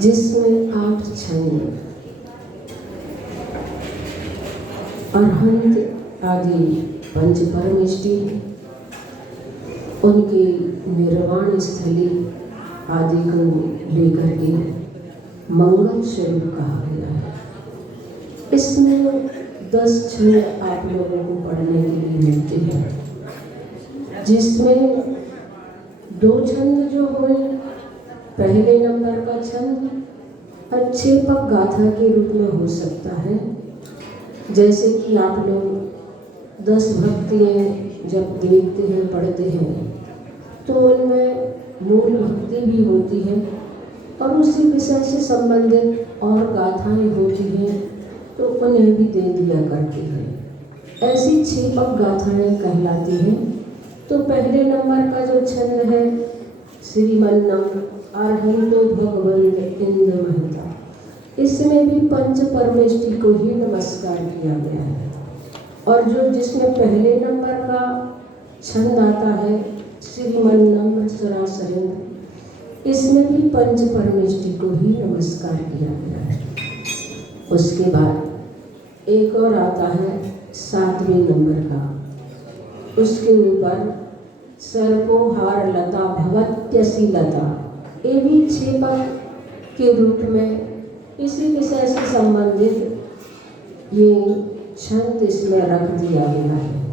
जिसमें 8 छंद अरहंत आदि पंच परमेष्टि उनकी निर्वाण स्थली आदि को लेकर के मंगल स्वरूप कहा गया है। इसमें 10 छंद आप लोगों को पढ़ने के लिए मिलते हैं, जिसमें 2 छंद जो हुए, पहले नंबर का छंद अच्छेपक गाथा के रूप में हो सकता है। जैसे कि आप लोग 10 भक्तियाँ जब देखते हैं, पढ़ते हैं, तो उनमें मूल भक्ति भी होती है और उसी विषय से संबंधित और गाथाएं होती हैं, तो उन्हें भी दे दिया करती है। ऐसी छेपक गाथाएं कहलाती हैं। तो पहले नंबर का जो छंद है श्रीमन्नम अरहंतो भगवंत इंद्र महता, इसमें भी पंच परमेष्टि को ही नमस्कार किया गया है। और जो जिसमें पहले नंबर का छंद आता है श्रीमन्नम सरासरिंद्र, इसमें भी पंच परमेष्टि को ही नमस्कार किया गया है। उसके बाद एक और आता है 7वें नंबर का, उसके ऊपर सर्पोहार लता भगत्यसी लता, ये भी छेपक के रूप में इसी विषय से संबंधित ये छंद इसमें रख दिया गया है।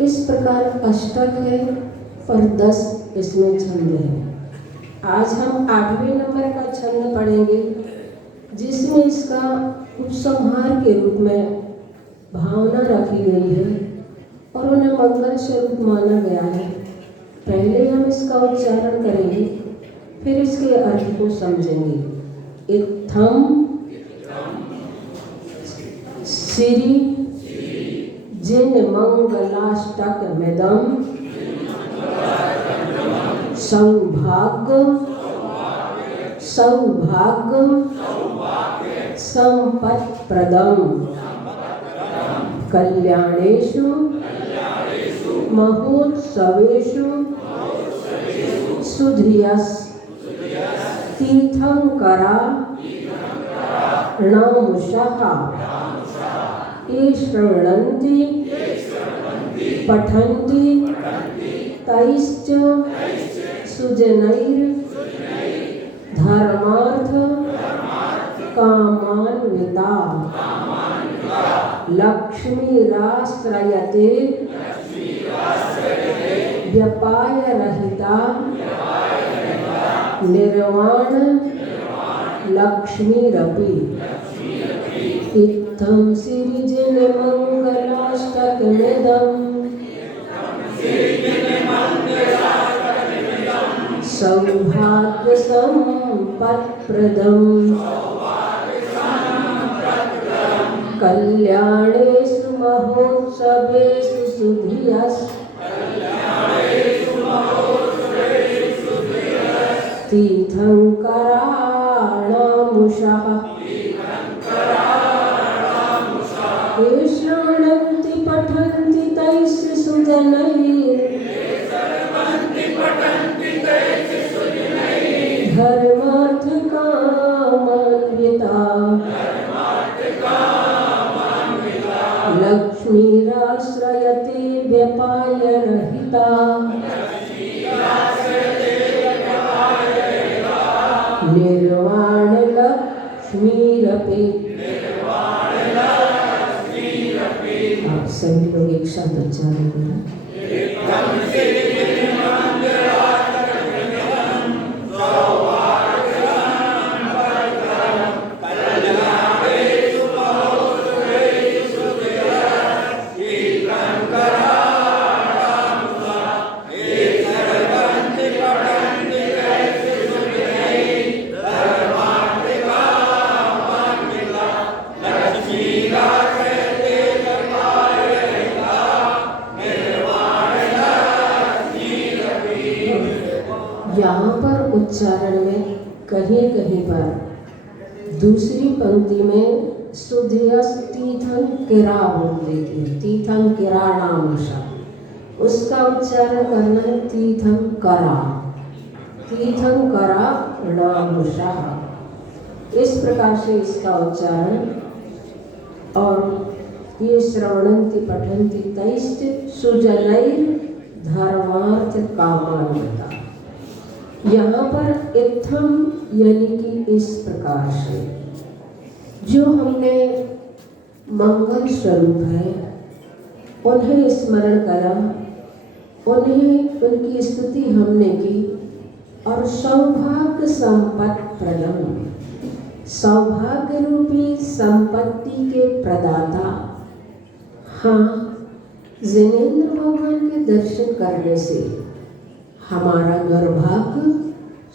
इस प्रकार अष्टक है पर 10 इसमें छंद है। आज हम 8वें नंबर का छंद पढ़ेंगे, जिसमें इसका उपसंहार के रूप में भावना रखी गई है और उन्हें मंगल स्वरूप माना गया है। पहले हम इसका उच्चारण करेंगे, फिर इसके अर्थ को समझेंगे। इत्थम श्री जिन मंगलाष्टक मिदम सौभाग्य संपत्प्रदम कल्याणेषु महोत्सवेषु सुधियस् तीर्थंकरा णमुषः ये शृण्वन्ति पठन्ति तैश्च सुजनैर् धर्मार्थ कामान्विता लक्ष्मीराश्रयते व्यपायरहिता निर्वाण लक्ष्मीरपि। इत्थं श्रीजिनमङ्गलाष्टकमिदं सौभाग्यसम्पत्प्रदं कल्याणेषु महोत्सवेषु सुधियस् तीर्थंकराणामुषः ये शृण्वन्ति पठन्ति तैश्च सुजनैर् धर्मार्थकामान्विता लक्ष्मीराश्रयते व्यपायरहिता निर्वाण लक्ष्मीरपि। आप सभी लोग एक साथ उच्चारण करें। यहाँ पर उच्चारण में कहीं कहीं पर दूसरी पंक्ति में सुधियस् तीर्थंकरा बोल देती है, तीर्थंकरा नामशा, उसका उच्चारण करना है तीर्थंकरा, तीर्थंकरा नामशा। इस प्रकार से इसका उच्चारण। और ये श्रवणंति पठंति तैश्च सुजनैर धर्मार्थ कामान्विता। यहाँ पर इत्थम यानी कि इस प्रकार से जो हमने मंगल स्वरूप है उन्हें स्मरण करा, उन्हें उनकी स्तुति हमने की और सौभाग्य संपत्ति प्रदम, सौभाग्य रूपी संपत्ति के प्रदाता। हाँ, जिनेंद्र भगवान के दर्शन करने से हमारा दुर्भाग्य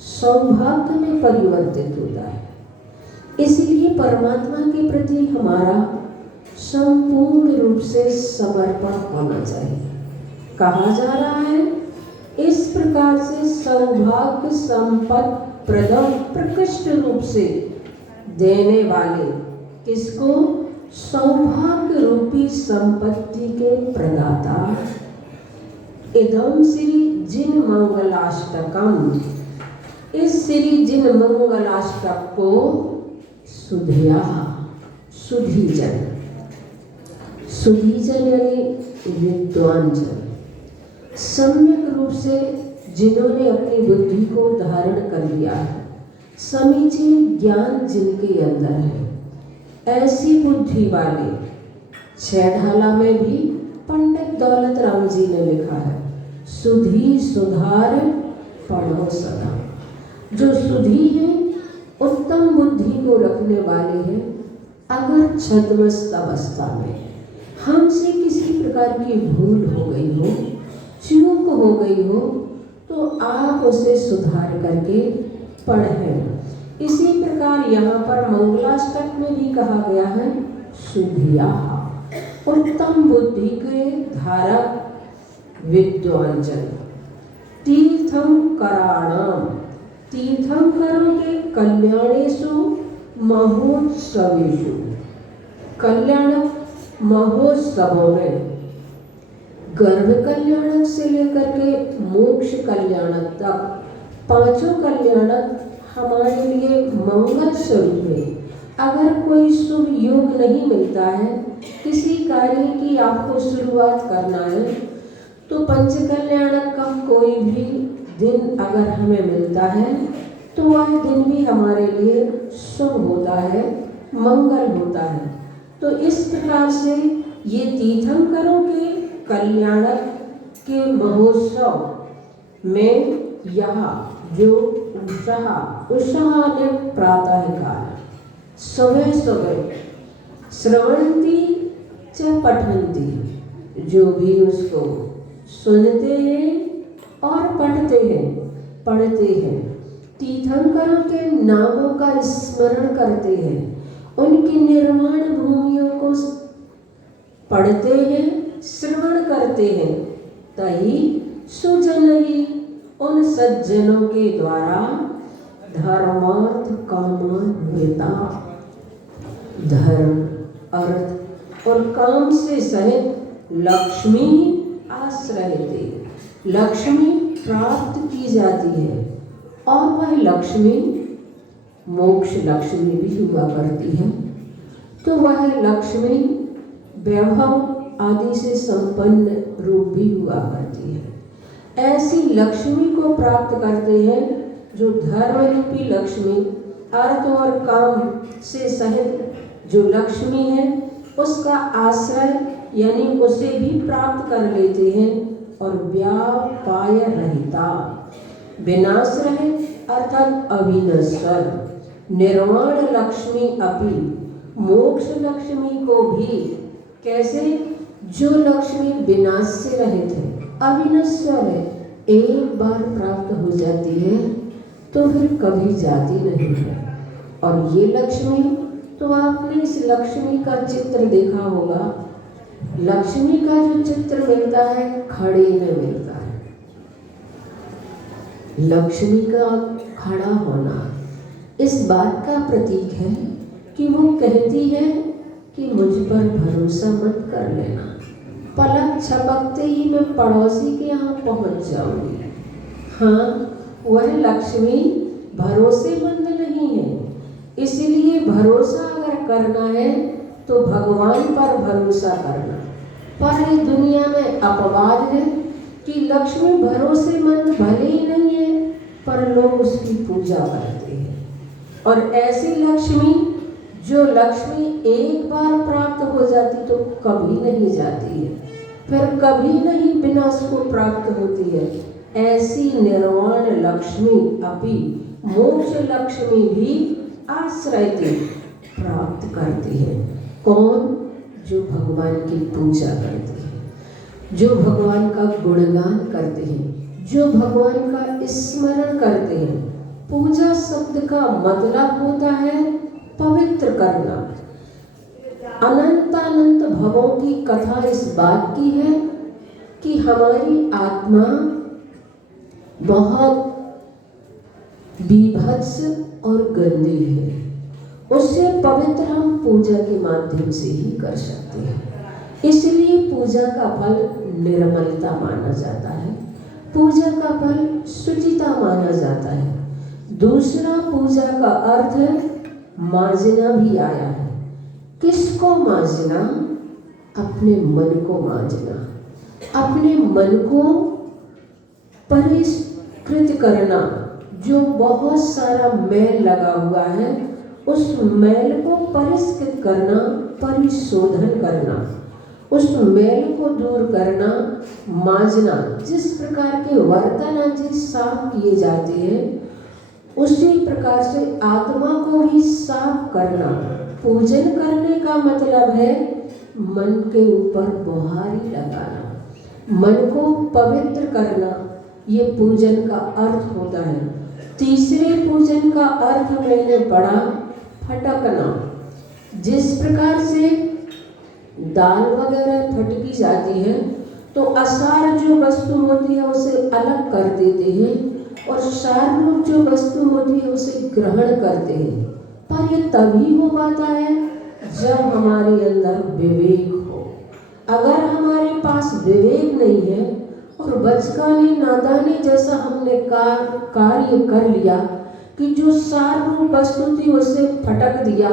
सौभाग्य में परिवर्तित होता है। इसलिए परमात्मा के प्रति हमारा संपूर्ण रूप से समर्पण होना चाहिए। कहा जा रहा है इस प्रकार से सौभाग्य संपत्ति प्रदम, प्रकृष्ट रूप से देने वाले किसको? सौभाग्य रूपी संपत्ति के प्रदाता। इदम श्री जिन मंगलाष्टकम, इस श्री जिन मंगलाष्टक को सुधिया, सुधीजन, सुधीजन यानी विद्वान जन, सम्यक रूप से जिन्होंने अपनी बुद्धि को धारण कर लिया है, समीचीन ज्ञान जिनके अंदर है, ऐसी बुद्धि वाले। छह ढाला में भी पंडित दौलत राम जी ने लिखा है, सुधी सुधार पढ़ो सदा। जो सुधी है, उत्तम बुद्धि को रखने वाले हैं, अगर छद्मस्त अवस्था में हमसे किसी प्रकार की भूल हो गई हो, चूक हो गई हो, तो आप उसे सुधार करके पढ़ें। इसी प्रकार यहाँ पर मंगलाष्टक में भी कहा गया है सुधिया, उत्तम बुद्धि के धारक विद्वान जन। तीर्थम कराणाम, तीर्थंकरों के कल्याणेषु महोत्सवेषु, कल्याण महोत्सवों में गर्भ कल्याणक से लेकर के मोक्ष कल्याणक तक पांचों कल्याणक हमारे लिए मंगल स्वरूप है। अगर कोई शुभ योग नहीं मिलता है, किसी कार्य की आपको शुरुआत करना है, तो पंच कल्याणक का कोई भी दिन अगर हमें मिलता है तो वह दिन भी हमारे लिए शुभ होता है, मंगल होता है। तो इस प्रकार से ये तीर्थंकरों के कल्याणक के महोत्सव में यहाँ जो उत्साह ने प्रातः काल सुबह सुबह श्रवणती च पठंती, जो भी उसको सुनते हैं और पढ़ते हैं, तीर्थंकरों के नामों का स्मरण करते हैं, उनकी निर्माण भूमियों को पढ़ते हैं, श्रवण करते हैं, तही सुजनहि, उन सज्जनों के द्वारा धर्मार्थ कामान्विता, धर्म अर्थ और काम से सहित लक्ष्मी आश्रयते, लक्ष्मी प्राप्त की जाती है। और वह लक्ष्मी मोक्ष लक्ष्मी भी हुआ करती है। तो वह लक्ष्मी वैभव आदि से संपन्न रूप भी हुआ करती है। ऐसी लक्ष्मी को प्राप्त करते हैं जो धर्म रूपी लक्ष्मी, अर्थ और काम से सहित जो लक्ष्मी है उसका आश्रय यानी उसे भी प्राप्त कर लेते हैं। और व्यापाय रहिता, विनाश रहित अर्थात अविनश्वर, निर्वाण लक्ष्मी अपि, मोक्ष लक्ष्मी को भी कैसे? जो लक्ष्मी विनाश से रहित है, अविनश्वर है, एक बार प्राप्त हो जाती है तो फिर कभी जाती नहीं है। और ये लक्ष्मी, तो आपने इस लक्ष्मी का चित्र देखा होगा। लक्ष्मी का जो चित्र मिलता है खड़े में मिलता है। लक्ष्मी का खड़ा होना इस बात का प्रतीक है कि वो कहती है कि मुझ पर भरोसा मत कर लेना, पलक झपकते ही मैं पड़ोसी के यहाँ पहुँच जाऊंगी। हाँ, वह लक्ष्मी भरोसेमंद नहीं है, इसलिए करना है तो भगवान पर भरोसा करना। पर इस दुनिया में अपवाद है कि लक्ष्मी भरोसेमंद भले ही नहीं है पर लोग उसकी पूजा करते हैं। और ऐसी लक्ष्मी, जो लक्ष्मी एक बार प्राप्त हो जाती तो कभी नहीं जाती है, फिर कभी नहीं विनाश को प्राप्त होती है, ऐसी निर्वाण लक्ष्मी अपि मोक्ष लक्ष्मी भी आश्रय प्राप्त करती है। कौन? जो भगवान की पूजा करते हैं, जो भगवान का गुणगान करते हैं, जो भगवान का स्मरण करते हैं। पूजा शब्द का मतलब होता है पवित्र करना। अनंत भवों की कथा इस बात की है कि हमारी आत्मा बहुत विभत्स और गंदी है, उससे पवित्र हम पूजा के माध्यम से ही कर सकते हैं। इसलिए पूजा का फल निर्मलता माना जाता है, पूजा का फल शुचिता माना जाता है। दूसरा, पूजा का अर्थ मांजना भी आया है। किसको मांजना? अपने मन को मांजना, अपने मन को परिष्कृत करना। जो बहुत सारा मैल लगा हुआ है उस मैल को परिष्कृत करना, परिशोधन करना, उस मैल को दूर करना, मांजना। जिस प्रकार के बर्तन आदि साफ किए जाते हैं उसी प्रकार से आत्मा को भी साफ करना। पूजन करने का मतलब है मन के ऊपर बुहारी लगाना, मन को पवित्र करना। ये पूजन का अर्थ होता है। तीसरे पूजन का अर्थ मैंने पढ़ा फटकना। जिस प्रकार से दाल वगैरह फटकी जाती है तो असार जो वस्तु होती है उसे अलग कर देते हैं और सार रूप जो वस्तु होती है उसे ग्रहण करते हैं। पर ये तभी हो पाता है जब हमारे अंदर विवेक हो। अगर हमारे पास विवेक नहीं है और बचकानी नादानी जैसा हमने कार्य कर लिया कि जो सार रूप वस्तु थी उसे फटक दिया,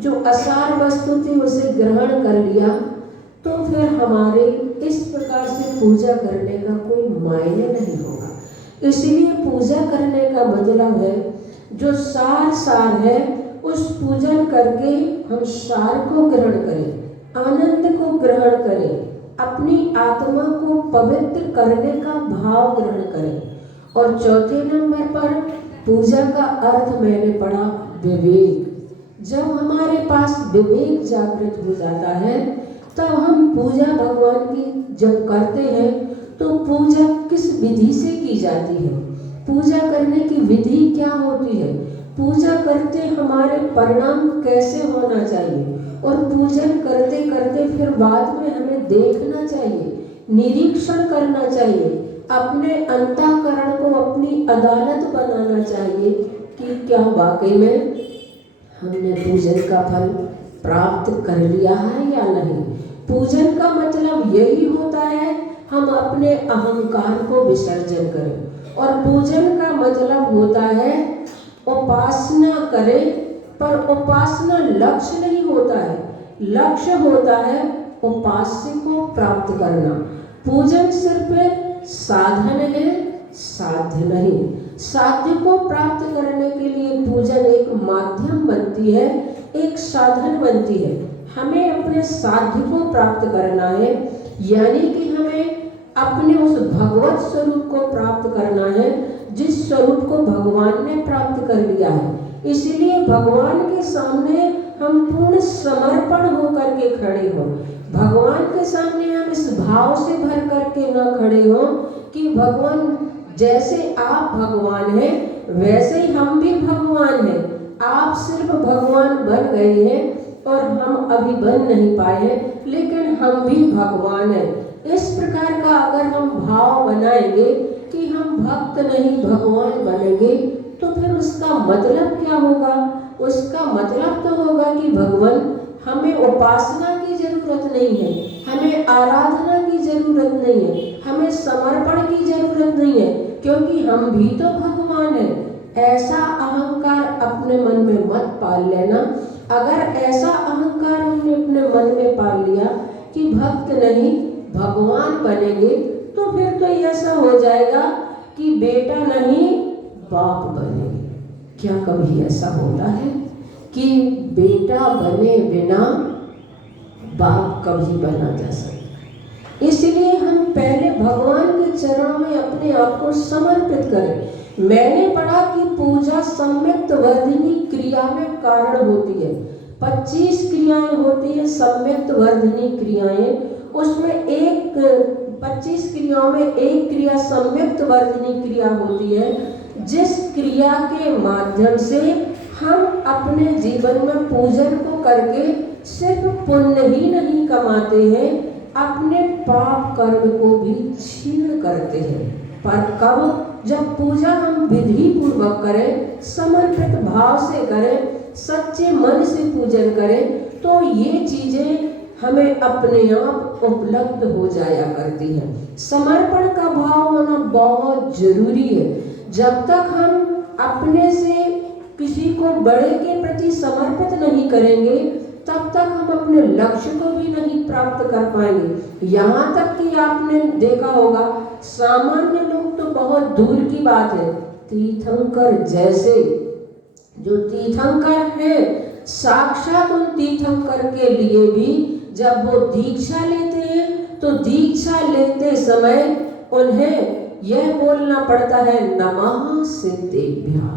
जो असार वस्तु थी उसे ग्रहण कर लिया, तो फिर हमारे इस प्रकार से पूजा करने का कोई मायने नहीं होगा। इसलिए पूजा करने का मतलब है जो सार है उस पूजन करके हम सार को ग्रहण करें, आनंद को ग्रहण करें, अपनी आत्मा को पवित्र करने का भाव ग्रहण करें। और चौथे नंबर पर पूजा का अर्थ मैंने पढ़ा विवेक। जब हमारे पास विवेक जागृत हो जाता है तब हम पूजा भगवान की जब करते हैं तो पूजा किस विधि से की जाती है, पूजा करने की विधि क्या होती है, पूजा करते हमारे परिणाम कैसे होना चाहिए, और पूजन करते करते फिर बाद में हमें देखना चाहिए, निरीक्षण करना चाहिए, अपने अंतःकरण को अपनी अदालत बनाना चाहिए कि क्या वाकई में हमने पूजन का फल प्राप्त कर लिया है या नहीं। पूजन का मतलब यही होता है हम अपने अहंकार को विसर्जन करें। और पूजन का मतलब होता है उपासना करें, पर उपासना लक्ष्य नहीं होता है, लक्ष्य होता है उपास्य को प्राप्त करना। पूजन सिर्फ साधन है, साध्य नहीं। साध्य को प्राप्त करने के लिए पूजन एक माध्यम बनती है, एक साधन बनती है। हमें अपने साध्य को प्राप्त करना है, यानी कि हमें अपने उस भगवत स्वरूप को प्राप्त करना है जिस स्वरूप को भगवान ने प्राप्त कर लिया है। इसलिए भगवान के सामने हम पूर्ण समर्पण होकर के खड़े हों। भगवान के सामने हम इस भाव से भर करके न खड़े हों कि भगवान जैसे आप भगवान हैं वैसे ही हम भी भगवान हैं, आप सिर्फ भगवान बन गए हैं और हम अभी बन नहीं पाए हैं, लेकिन हम भी भगवान हैं। इस प्रकार का अगर हम भाव बनाएंगे कि हम भक्त नहीं भगवान बनेंगे तो फिर उसका मतलब क्या होगा? उसका मतलब तो होगा कि भगवान हमें उपासना की जरूरत नहीं है, हमें आराधना की जरूरत नहीं है, हमें समर्पण की जरूरत नहीं है, क्योंकि हम भी तो भगवान हैं। ऐसा अहंकार अपने मन में मत पाल लेना। अगर ऐसा अहंकार हमने अपने मन में पाल लिया कि भक्त नहीं भगवान बनेंगे, तो फिर तो ऐसा हो जाएगा कि बेटा नहीं बाप बनेंगे। क्या कभी ऐसा होता है कि बेटा बने बिना बाप कभी बना जा सकता? इसलिए हम पहले भगवान के चरणों में अपने आप को समर्पित करें। मैंने पढ़ा कि पूजा सम्यक्त वर्धिनी क्रिया में कारण होती है। 25 क्रियाएं होती है सम्यक्त वर्धिनी क्रियाएं, उसमें 25 क्रियाओं में एक क्रिया सम्यक्त वर्धिनी क्रिया होती है, जिस क्रिया के माध्यम से हम अपने जीवन में पूजन को करके सिर्फ पुण्य ही नहीं कमाते हैं, अपने पाप कर्म को भी क्षीण करते हैं। पर कब? जब पूजा हम विधि पूर्वक करें, समर्पित भाव से करें, सच्चे मन से पूजन करें, तो ये चीजें हमें अपने आप उपलब्ध हो जाया करती हैं। समर्पण का भाव होना बहुत जरूरी है। जब तक हम अपने से किसी को बड़े के प्रति समर्पित नहीं करेंगे, तब तक हम अपने लक्ष्य को भी नहीं प्राप्त कर पाएंगे। यहाँ तक कि आपने देखा होगा, सामान्य लोग तो बहुत दूर की बात है, तीर्थंकर जैसे जो तीर्थंकर है, साक्षात उन तीर्थंकर के लिए भी जब वो दीक्षा लेते हैं तो दीक्षा लेते समय उन्हें यह बोलना पड़ता है, नमः सिद्धेभ्यः।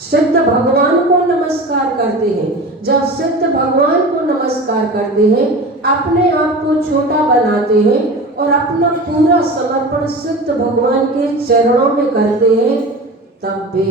सिद्ध भगवान को नमस्कार करते हैं। जब सिद्ध भगवान को नमस्कार करते हैं, अपने आप को छोटा बनाते हैं और अपना पूरा समर्पण सिद्ध भगवान के चरणों में करते हैं, तब वे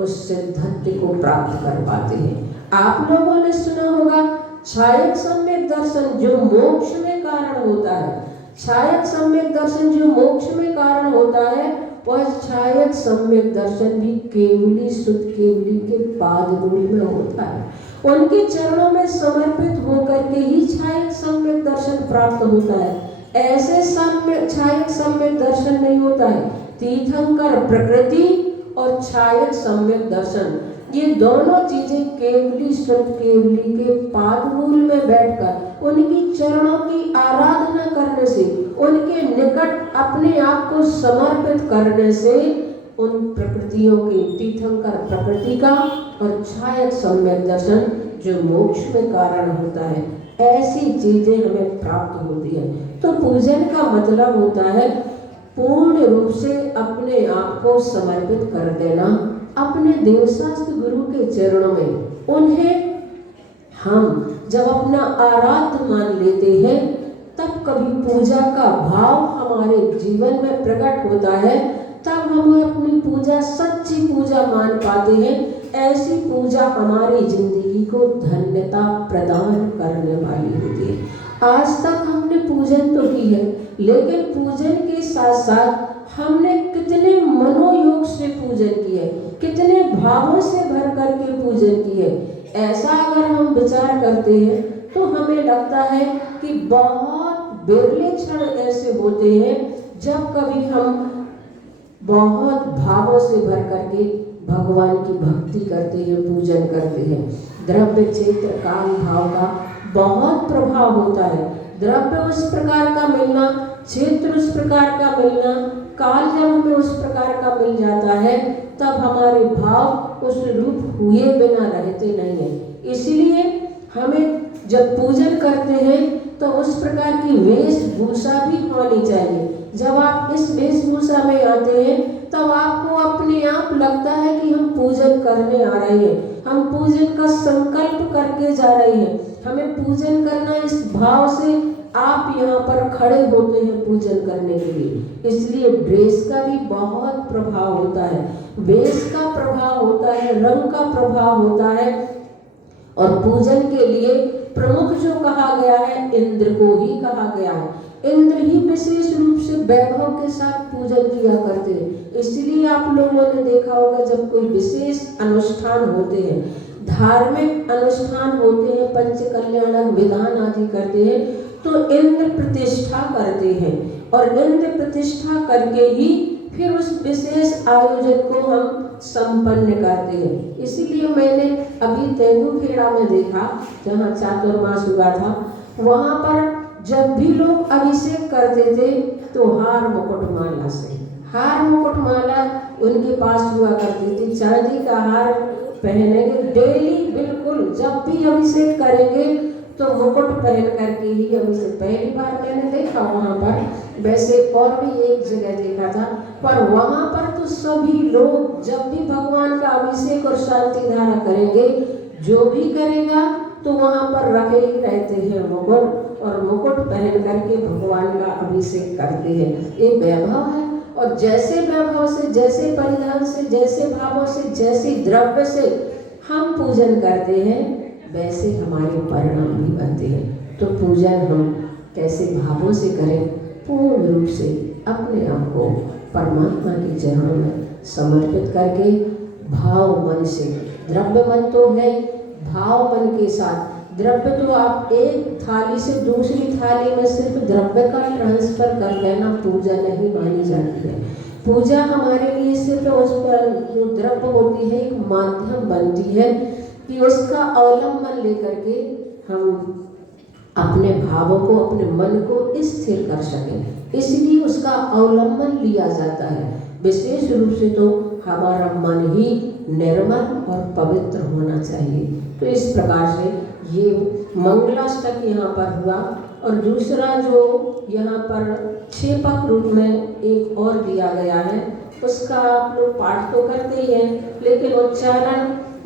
उस सिद्धत्व को प्राप्त कर पाते हैं। आप लोगों ने सुना होगा, छायक सम्यक दर्शन जो मोक्ष में कारण होता है, छायक सम्यक दर्शन जो मोक्ष में कारण होता है, वह छायक सम्यक दर्शन भी केवली शुद्ध केवली के पाद धूलि में होता है। उनके चरणों में समर्पित होकर के ही छायक सम्यक दर्शन प्राप्त होता है। ऐसे छायक सम्यक दर्शन नहीं होता है। तीर्थंकर प्रकृति और छायक सम्यक दर्शन, ये दोनों चीजें केवली शुद्ध केवली के पाद मूल में बैठकर उनकी चरणों की आराधना करने से, उनके निकट अपने आप को समर्पित करने से उन प्रकृतियों के, तीर्थंकर प्रकृति का और छायक सम्यक दर्शन जो मोक्ष में कारण होता है, ऐसी चीजें हमें प्राप्त होती है। तो पूजन का मतलब होता है पूर्ण रूप से अपने आप को समर्पित कर देना अपने देवशास्त्र गुरु के चरणों में। उन्हें हम जब अपना आराध्य मान लेते हैं, तब कभी पूजा का भाव हमारे जीवन में प्रकट होता है, तब हम अपनी पूजा सच्ची पूजा मान पाते हैं। ऐसी पूजा हमारी जिंदगी को धन्यता प्रदान करने वाली होती है। आज तक हमने पूजन तो की है, लेकिन पूजन के साथ साथ हमने कितने मनोयोग से पूजन किया है, कितने भावों से भर करके पूजन किया है। ऐसा अगर हम विचार करते हैं तो हमें लगता है कि बहुत बिरले क्षण ऐसे होते हैं जब कभी हम बहुत भावों से भर करके भगवान की भक्ति करते हैं, पूजन करते हैं। द्रव्य क्षेत्र काल भाव का बहुत प्रभाव होता है। द्रव्य उस प्रकार का मिलना, क्षेत्र उस प्रकार का मिलना, काल जब हमें उस प्रकार का मिल जाता है, तब हमारे भाव उस रूप हुए बिना रहते नहीं है। इसलिए हमें जब पूजन करते हैं तो उस प्रकार की वेशभूषा भी होनी चाहिए। जब आप इस वेशभूषा में आते हैं, तब आपको अपने आप लगता है कि हम पूजन करने आ रहे हैं, हम पूजन का संकल्प करके जा रहे हैं, हमें पूजन करना, इस भाव से आप यहाँ पर खड़े होते हैं पूजन करने के लिए। इसलिए ड्रेस का भी बहुत प्रभाव होता है, वेश का प्रभाव होता है, रंग का प्रभाव होता है। और पूजन के लिए प्रमुख जो कहा गया है, इंद्र को ही कहा गया है। इंद्र ही विशेष रूप से वैभव के साथ पूजन किया करते हैं। इसलिए आप लोगों ने देखा होगा, जब कोई विशेष अनुष्ठान होते हैं, धार्मिक अनुष्ठान होते हैं, पंच कल्याणक विधान आदि करते हैं, तो इंद्र प्रतिष्ठा करते हैं और इंद्र प्रतिष्ठा करके ही फिर उस विशेष आयोजन को हम संपन्न करते हैं। इसीलिए मैंने अभी तेंदुखेड़ा में देखा, जहाँ चातुर्मास हुआ था, वहाँ पर जब भी लोग अभिषेक करते थे तो हार मुकुटमाला से, हार मुकुटमाला उनके पास हुआ करती थी, चांदी का हार पहनेंगे डेली, बिल्कुल जब भी अभिषेक करेंगे तो मुकुट पहन करके ही अभिषेक। पहली बार मैंने देखा वहाँ पर, वैसे और भी एक जगह देखा था, पर वहाँ पर तो सभी लोग जब भी भगवान का अभिषेक और शांति धारा करेंगे, जो भी करेगा तो वहाँ पर रखे ही रहते हैं मुकुट, और मुकुट पहन करके भगवान का अभिषेक करते हैं। ये वैभव है। और जैसे वैभव से, जैसे परिधान से, जैसे भावों से, जैसे द्रव्य से हम पूजन करते हैं, वैसे हमारे परिणाम भी बनते हैं। तो पूजन हम कैसे भावों से करें, पूर्ण रूप से अपने आप को परमात्मा के चरणों में समर्पित करके, भाव मन से, द्रव्य मन तो है, भाव मन के साथ। द्रव्य तो आप एक थाली से दूसरी थाली में सिर्फ द्रव्य का ट्रांसफर कर लेना पूजा नहीं मानी जाती है। पूजा हमारे लिए सिर्फ उस पर जो द्रव्य होती है एक माध्यम बनती है कि उसका अवलंबन लेकर के हम अपने भावों को, अपने मन को स्थिर कर सकें, इसलिए उसका अवलंबन लिया जाता है। विशेष रूप से तो हमारा मन ही निर्मल और पवित्र होना चाहिए। तो इस प्रकार से ये मंगलाष्टक यहाँ पर हुआ। और दूसरा जो यहाँ पर क्षेपक रूप में एक और दिया गया है, उसका आप लोग पाठ तो करते ही हैं, लेकिन उच्चारण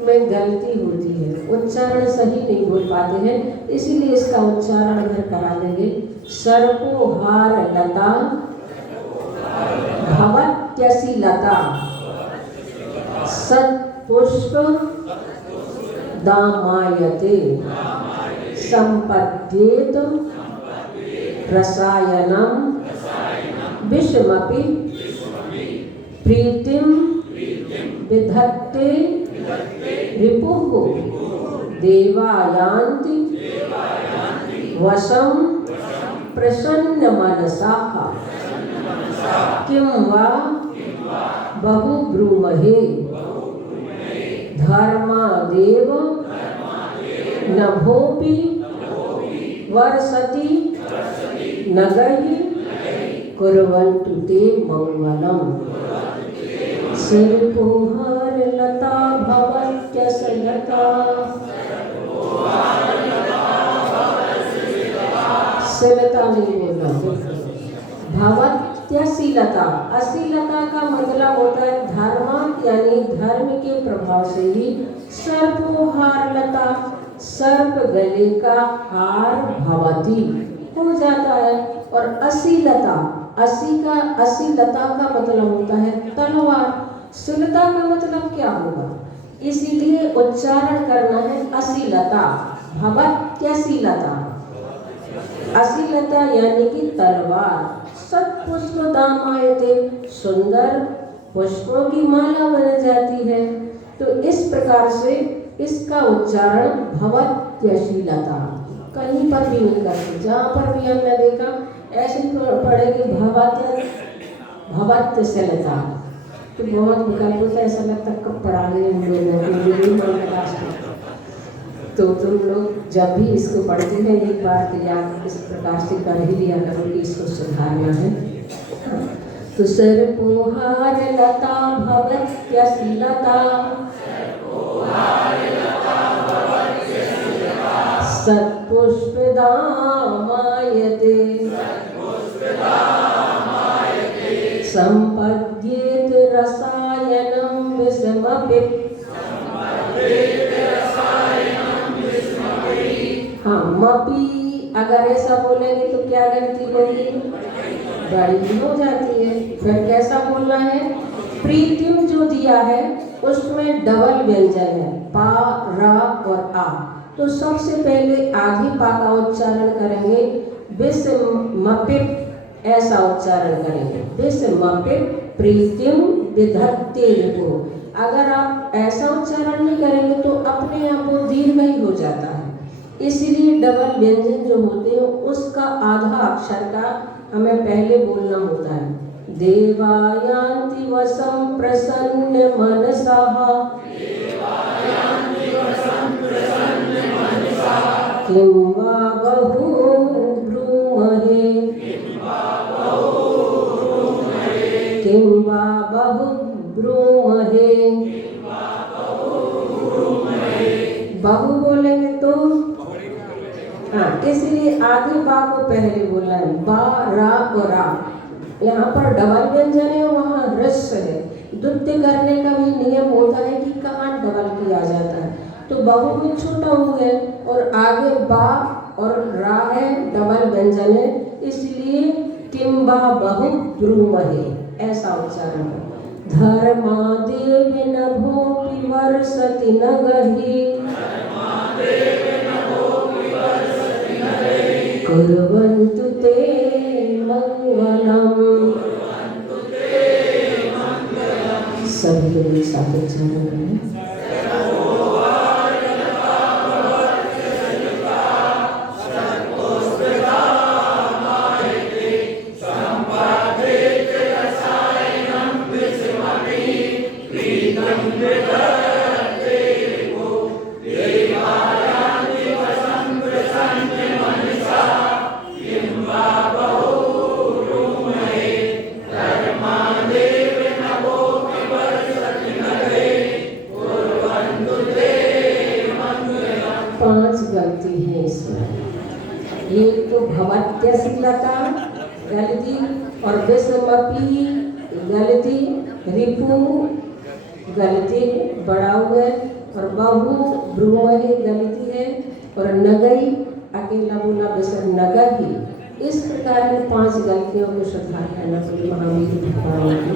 में गलती होती है, उच्चारण सही नहीं बोल पाते हैं, इसीलिए इसका उच्चारण अगर करा देंगे। सर्पोहार लता भवत्यसि लता सत्पुष्प दामायते संपद्येत रसायनम विषमपि प्रीतिम विधत्ते रिपुः देवायान्ति वशं प्रसन्न मनसाः किं वा बहु ब्रूमहे धर्मादेव नभोपि वर्षति नगैः कुर्वन्तु ते मंगलम्। सर्पोहार लता भवत्यसि लता सिलता नहीं बोलना, भवत्यसि लता। असीलता का मतलब होता है धर्म, यानी धर्म के प्रभाव से ही सर्पोहार लता, सर्प गले का हार भवती हो जाता है। और असीलता, असीलता का मतलब होता है तलवार, शिलता का मतलब क्या होगा, इसीलिए उच्चारण करना है असीलता, भवत्यसीलता। असीलता यानी कि तलवार। सत्पुष्प दामायते, सुंदर पुष्पों की माला बन जाती है। तो इस प्रकार से इसका उच्चारण भवत्यसीलता कहीं पर भी नहीं करते, जहाँ पर भी हमने देखा ऐसे पढ़ेंगे भवत्यसीलता, तो बहुत विकल्प होता है, ऐसा लगता है कब पढ़ा गए हम लोगों को। तो तुम लोग जब भी इसको पढ़ते हैं एक बार तो याद इस प्रकार से कर ही लिया करो कि इसको सुधारना है। तो सर्पोहार लता भवत्यसीलता सत्पुष्प दामायते संपद्येत रसायनम विषमपि। हाँ, मपी अगर ऐसा बोलेंगे तो क्या गलती होगी, बड़ी हो जाती है। फिर कैसा बोलना है, प्रीतिम जो दिया है उसमें डबल व्यंजन है, पा, रा और आ। तो सबसे पहले आगे पा का उच्चारण करेंगे, विषमपिप ऐसा उच्चारण करेंगे, विषमपिप प्रीतिम विधत्ते रिपो। अगर आप ऐसा उच्चारण नहीं करेंगे तो अपने आप वो दीर्घ ही हो जाता है, इसलिए डबल व्यंजन जो होते हैं उसका आधा अक्षर का हमें पहले बोलना होता है। देवायान्ति वसं प्रसन्न मनसः किं वा बहु ब्रूमहे किं वा बहु ब्रूमहे। बहु बोलेंगे तो हाँ, इसलिए आगे बा को पहले बोलना है, बा रा और रा। यहाँ पर डबल व्यंजन है, वहाँ ह्रस्व है। द्वितीय करने का भी नियम होता है कि कहाँ डबल किया जाता है। तो बहु में छोटा हो है और आगे बा और रा है, डबल व्यंजन है, इसलिए किम बा बहु ब्रूमहे ऐसा उच्चारण है। धर्मादेव नभो विवर्षति नगहि कुर्वन्तु ते मंगलम। सभी लोग साथ उच्चारण करें। पांच गलती है इसमें। एक तो भवत्यशीलता गलती और विषमपी गलती, रिपु गलती बड़ा हुआ और बहु ब्रूमहे गलती है और नगई अकेला बोला विषम नगर ही। इस प्रकार की पांच गलतियों को सुधार करना चाहिए महावीर भगवान की।